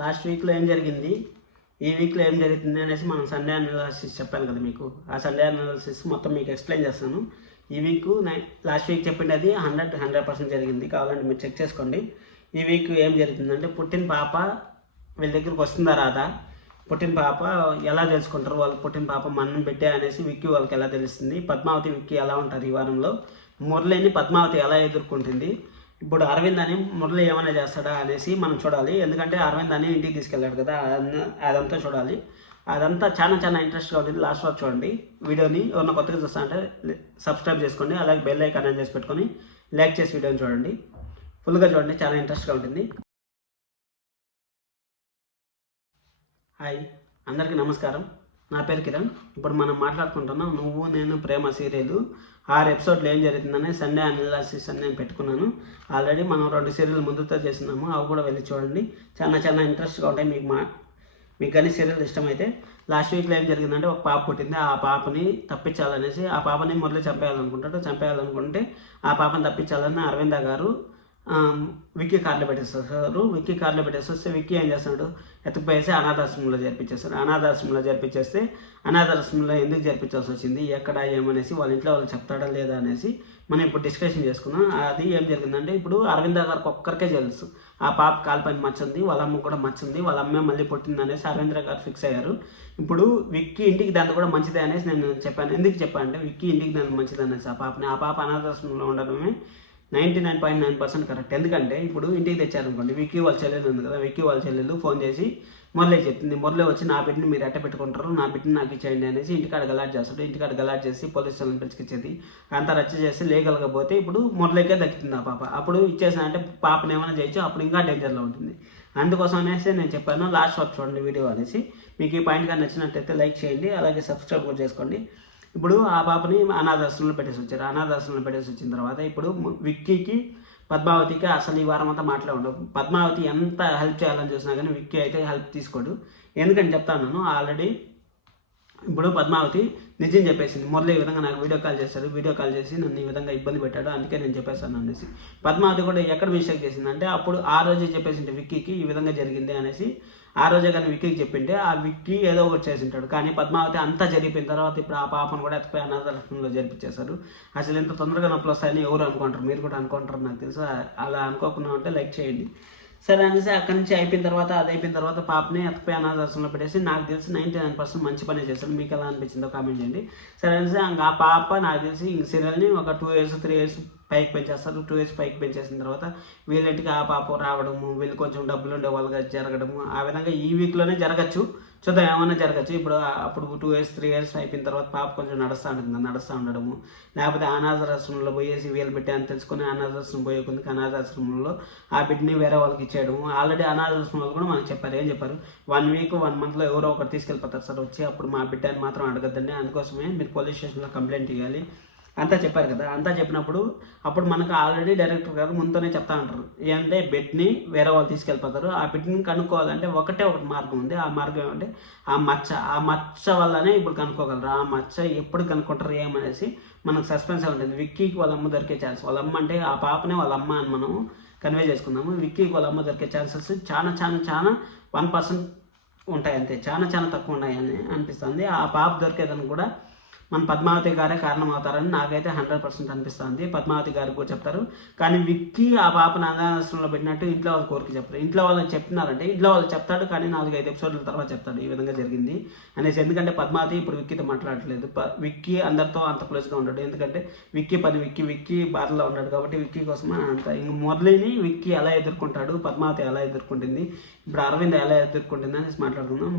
Last వీక్లో ఏం జరిగింది, ఈ వీక్లో ఏం జరుగుతుంది అనేసి మనం సండే అనాలిసిస్ చెప్పాను కదా మీకు. ఆ సండే అనాలిసిస్ మొత్తం మీకు ఎక్స్ప్లెయిన్ చేస్తాను. ఈ వీక్ లాస్ట్ వీక్ చెప్పింది 100% జరిగింది. కావాలంటే మీరు చెక్ చేసుకోండి. ఈ వీక్ ఏం జరుగుతుందంటే, పుట్టిన పాప వీళ్ళ దగ్గరికి వస్తుందా రాదా, పుట్టిన పాప ఎలా తెలుసుకుంటారు, వాళ్ళు పుట్టిన పాప మన్నం పెట్టే అనేసి విక్కీ వాళ్ళకి ఎలా తెలుస్తుంది, పద్మావతి విక్కీ ఎలా ఉంటారు ఈ వారంలో, మురళిని పద్మావతి ఎలా ఎదుర్కొంటుంది, ఇప్పుడు అరవింద్ అని మురళి ఏమైనా చేస్తాడా అనేసి మనం చూడాలి. ఎందుకంటే అరవింద్ అని ఇంటికి తీసుకెళ్ళాడు కదా, అదంతా చూడాలి. అదంతా చాలా ఇంట్రెస్ట్గా ఉంటుంది. లాస్ట్ వరకు చూడండి వీడియోని. ఎవరన్నా కొత్తగా చూస్తా అంటే సబ్స్క్రైబ్ చేసుకోండి, అలాగే బెల్ ఐకాన్ ఆన్ చేసి పెట్టుకొని లైక్ చేసి వీడియోని చూడండి. ఫుల్గా చూడండి, చాలా ఇంట్రెస్ట్గా ఉంటుంది. హాయ్, అందరికీ నమస్కారం. నా పేరు కిరణ్. ఇప్పుడు మనం మాట్లాడుకుంటున్నాం నువ్వు నేను ప్రేమ సీరియల్ 6 ఎపిసోడ్లు ఏం జరుగుతుందని సండే అనాలిసిస్ అని నేను పెట్టుకున్నాను. ఆల్రెడీ మనం 2 సీరియల్ ముందుతో చేస్తున్నాము, అవి కూడా వెళ్ళి చూడండి. చాలా ఇంట్రెస్ట్గా ఉంటాయి. మీకు కానీ సీరియల్ ఇష్టమైతే. లాస్ట్ వీక్లో ఏం జరిగిందంటే, ఒక పాప పుట్టింది. ఆ పాపని తప్పించాలనేసి, ఆ పాపని మురళి చంపేయాలనుకుంటే ఆ పాపని తప్పించాలని అరవింద గారు విక్కీ కార్లో పెట్టేస్తారు. విక్కీ కార్లో పెట్టేస్తే విక్కీ ఏం చేస్తున్నాడు, ఎత్తుకుపోయేసి అనాథాశ్రమంలో జరిపించేస్తారు. అనాథాశ్రమంలో జరిపించేస్తే అనాథాశ్రమంలో ఎందుకు జరిపించాల్సి వచ్చింది, ఎక్కడ ఏమనేసి వాళ్ళ ఇంట్లో వాళ్ళు చెప్తాడా లేదా అనేసి మనం ఇప్పుడు డిస్కషన్ చేసుకున్నాం. అది ఏం జరిగిందంటే, ఇప్పుడు అరవింద గారికి ఒక్కరికే తెలుసు ఆ పాప కాలుపైన మచ్చుంది, వాళ్ళ అమ్మ కూడా మచ్చుంది, వాళ్ళ అమ్మే మళ్ళీ పుట్టింది అనేసి అరవింద్ర గారు ఫిక్స్ అయ్యారు. ఇప్పుడు విక్కీ ఇంటికి దాంతో కూడా మంచిదే అనేసి నేను చెప్పాను. ఎందుకు చెప్పానంటే, విక్కీ ఇంటికి దానికి మంచిది అనేసి ఆ పాప అనాథాశ్రమంలో ఉండడమే 99.9% కరెక్ట్. ఎందుకంటే ఇప్పుడు ఇంటికి తెచ్చారనుకోండి, విక్కీ వాళ్ళ చెల్లెలు ఉంది కదా, విక్కీ వాళ్ళ చెల్లెలు ఫోన్ చేసి మురళి చెప్తుంది, మురళి వచ్చి నా బిడ్డని మీరు ఎట్ట పెట్టుకుంటారు, నా బిడ్డని నాకు ఇచ్చేయండి అనేసి ఇంటికాడ గలాట్ చేస్తాడు. ఇంటికాడ గలాట్ చేసి పోలీసులను పిలిచిచ్చేది అంతా రచ్చ చేసి లీగల్గా పోతే ఇప్పుడు మురళికే దక్కుతుంది ఆ పాప. అప్పుడు ఇచ్చేసిన అంటే పాపను ఏమైనా చేయొచ్చు, అప్పుడు ఇంకా డేంజర్లో ఉంటుంది. అందుకోసం అనేసి నేను చెప్పాను. లాస్ట్ వరకు చూడండి వీడియో అనేసి. మీకు ఈ పాయింట్ కానీ నచ్చినట్టయితే లైక్ చేయండి, అలాగే సబ్స్క్రైబ్ కూడా చేసుకోండి. ఇప్పుడు ఆ పాపని అనాథాశ్రమంలో పెట్టేసి వచ్చారు. అనాథాశ్రమంలో పెట్టేసి వచ్చిన తర్వాత ఇప్పుడు విక్కీకి పద్మావతికి అసలు ఈ వారం అంతా మాటలే ఉండవు. పద్మావతి ఎంత హెల్ప్ చేయాలని చూసినా కానీ విక్కీ అయితే హెల్ప్ తీసుకోడు. ఎందుకని చెప్తాను, ఆల్రెడీ ఇప్పుడు పద్మావతి నిజం చెప్పేసింది. మురళి ఈ విధంగా నాకు వీడియో కాల్ చేశాడు, వీడియో కాల్ చేసి నన్ను ఈ విధంగా ఇబ్బంది పెట్టాడు, అందుకే నేను చెప్పేస్తాను అనేసి. పద్మావతి కూడా ఎక్కడ మిస్టేక్ చేసిందంటే, అప్పుడు ఆ రోజే చెప్పేసింటే విక్కీకి ఈ విధంగా జరిగింది అనేసి. ఆ రోజే కానీ విక్కీకి చెప్పింటే ఆ విక్కీ ఏదో ఒకటి చేసింటాడు. కానీ పద్మావతి అంతా జరిగిపోయిన తర్వాత ఇప్పుడు ఆ పాపను కూడా ఎత్తుపోయి అనాథాశ్రమంలో జరిపించేశారు. అసలు ఎంత తొందరగా నొప్పులు వస్తాయని ఎవరు అనుకుంటారు, మీరు కూడా అనుకుంటారు నాకు తెలుసు. అలా అనుకోకుండా ఉంటే లైక్ చేయండి. సరే అనేసి అక్కడి నుంచి అయిపోయిన తర్వాత పాపని ఎత్తుపోయి అనాథాశ్రమంలో పెట్టేసి నాకు తెలిసి 99% మంచి పని చేశారు. మీకు ఎలా అనిపించిందో కామెంట్ చేయండి. సరే అనేసి ఆ పాప నాకు తెలిసి ఇంక సీరియల్ని ఒక 2 years 3 years పైకి పెంచేస్తారు. 2 years పైకి పెంచేసిన తర్వాత వీళ్ళంటికి ఆ పాప రావడము, వీళ్ళు కొంచెం డబ్బులు ఉండే వాళ్ళగా జరగడము, ఆ విధంగా ఈ వీక్లోనే జరగచ్చు. చూద్దాం ఏమన్నా జరగచ్చు. అప్పుడు 2 years 3 years అయిపోయిన తర్వాత పాప కొంచెం నడుస్తూ ఉండడము, లేకపోతే అనాథాశ్రమంలో పోయేసి వీళ్ళు బిడ్డ అని తెలుసుకుని అనాథాశ్రమం పోయే కొందుకు అనాథాశ్రమంలో ఆ బిడ్డని వేరే వాళ్ళకి ఇచ్చేయడము. ఆల్రెడీ అనాథాశ్రమంలో కూడా మనకు చెప్పారు. ఏం చెప్పారు, 1 week 1 monthలో ఎవరో ఒకరు తీసుకెళ్ళిపోతారు సార్ వచ్చి, అప్పుడు మా బిడ్డని మాత్రం అడగద్దండి, అందుకోసమే మీరు పోలీస్ స్టేషన్లో కంప్లైంట్ ఇవ్వాలి అంతా చెప్పారు కదా. అంతా చెప్పినప్పుడు అప్పుడు మనకు ఆల్రెడీ డైరెక్టర్ గారు ముందునే చెప్తా ఉంటారు, ఏంటంటే బెడ్ని వేరే వాళ్ళు తీసుకెళ్ళిపోతారు. ఆ బెడ్ని కనుక్కోవాలంటే ఒకటే మార్గం ఉంది. ఆ మార్గం ఏమంటే ఆ మచ్చ వల్లనే ఇప్పుడు కనుక్కోగలరు. ఆ మచ్చ ఎప్పుడు కనుక్కుంటారు ఏమనేసి మనకు సస్పెన్స్గా ఉంటుంది. విక్కీకి వాళ్ళ అమ్మ దొరికే ఛాన్స్, వాళ్ళ అమ్మ అంటే ఆ పాపనే వాళ్ళ అమ్మ అని మనం కన్వే చేసుకుందాము. విక్కీకి వాళ్ళ అమ్మ దొరికే ఛాన్సెస్ చాలా 1% ఉంటాయి అంతే. చాలా తక్కువ ఉన్నాయని అనిపిస్తుంది. ఆ పాప దొరికేదని కూడా మన పద్మావతి గారే కారణం అవుతారని నాకైతే 100% అనిపిస్తుంది. పద్మావతి గారికి కూడా చెప్తారు. కానీ విక్కీ ఆ పాపను అనాథాశ్రమంలో పెట్టినట్టు ఇంట్లో వాళ్ళ కోరిక చెప్తారు. ఇంట్లో వాళ్ళకి చెప్తున్నారంటే ఇంట్లో వాళ్ళు చెప్తాడు, కానీ 4-5 ఎపిసోడ్ల తర్వాత చెప్తాడు ఈ విధంగా జరిగింది అనేసి. ఎందుకంటే పద్మావతి ఇప్పుడు విక్కీతో మాట్లాడట్లేదు. విక్కీ అందరితో అంత క్లోజ్గా ఉంటాడు. ఎందుకంటే విక్కీ బాధలో ఉన్నాడు కాబట్టి విక్కీ కోసం అంత. ఇంక మురళిని విక్కీ ఎలా ఎదుర్కొంటాడు, పద్మావతి ఎలా ఎదుర్కొంటుంది, ఇప్పుడు అరవింద్ ఎలా ఎదుర్కొంటుంది అనేసి మాట్లాడుకుందాం.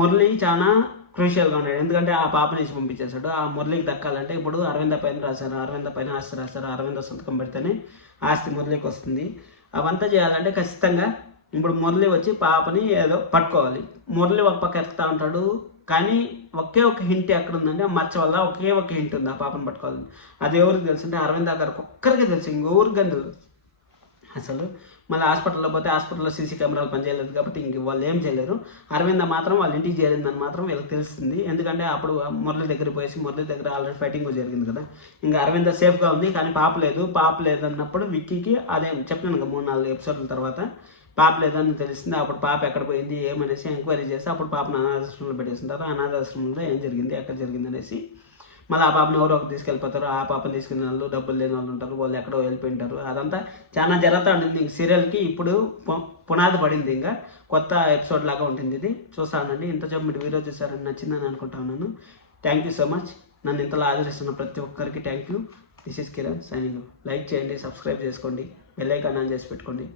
మురళి చాలా క్రూషియల్గా ఉన్నాడు. ఎందుకంటే ఆ పాప నుంచి పంపించేశాడు. ఆ మురళికి దక్కాలంటే ఇప్పుడు అరవింద పైన రాశారు, అరవింద పైన ఆస్తి రాశారు, అరవింద సంతకం పెడితేనే ఆస్తి మురళికి వస్తుంది. అవంతా చేయాలంటే ఖచ్చితంగా ఇప్పుడు మురళి వచ్చి పాపని ఏదో పట్టుకోవాలి. మురళి ఒక పక్క ఎత్తుతా ఉంటాడు, కానీ ఒకే ఒక హింట్ ఎక్కడ ఉందంటే మచ్చ వల్ల ఒకే ఒక హింట్ ఉంది ఆ పాపను పట్టుకోవాలి. అది ఎవరికి తెలుసు అంటే అరవింద గారికి ఒక్కరికి తెలుసు, ఇంకెవరికి తెలియదు అసలు. మళ్ళీ హాస్పిటల్లో పోతే హాస్పిటల్లో సీసీ కెమెరాలు పనిచేయలేదు కాబట్టి ఇంక వాళ్ళు ఏం చేయలేరు. అరవింద మాత్రం వాళ్ళ ఇంటికి చేరిందని మాత్రం వీళ్ళకి తెలుస్తుంది. ఎందుకంటే అప్పుడు మురళి దగ్గరికి పోయేసి మురళి దగ్గర ఆల్రెడీ ఫైటింగ్ జరిగింది కదా. ఇంకా అరవింద సేఫ్గా ఉంది, కానీ పాప లేదు అన్నప్పుడు విక్కీకి అదే చెప్పినాను కదా 3-4 ఎపిసోడ్ల తర్వాత పాప లేదని తెలిసింది. అప్పుడు పాప ఎక్కడ పోయింది ఏమనేసి ఎంక్వైరీ చేసి అప్పుడు పాపను అనాథాశ్రమంలో పెట్టేస్తుంటారు. అనాథాశ్రమంలో ఏం జరిగింది ఎక్కడ జరిగింది అనేసి మళ్ళీ ఆ పాపను ఎవరో ఒకరు తీసుకెళ్ళిపోతారు. ఆ పాపను తీసుకునే వాళ్ళు డబ్బులు లేని వాళ్ళు ఉంటారు, వాళ్ళు ఎక్కడో వెళ్ళిపోయింటారు. అదంతా చాలా జరుగుతూ ఉంటుంది. ఇంక సీరియల్కి ఇప్పుడు పునాది పడింది. ఇంకా కొత్త ఎపిసోడ్ లాగా ఉంటుంది. ఇది చూస్తానండి. ఇంతసేపు మీరు వీడియో చూసారని నచ్చిందని అనుకుంటా ఉన్నాను. Thank you so much. నన్ను ఇంతలో ఆదరిస్తున్న ప్రతి ఒక్కరికి thank you. This is Kiran signing. Like చేయండి, సబ్స్క్రైబ్ చేసుకోండి, బెల్ ఐకాన్ ఆన్ చేసి పెట్టుకోండి.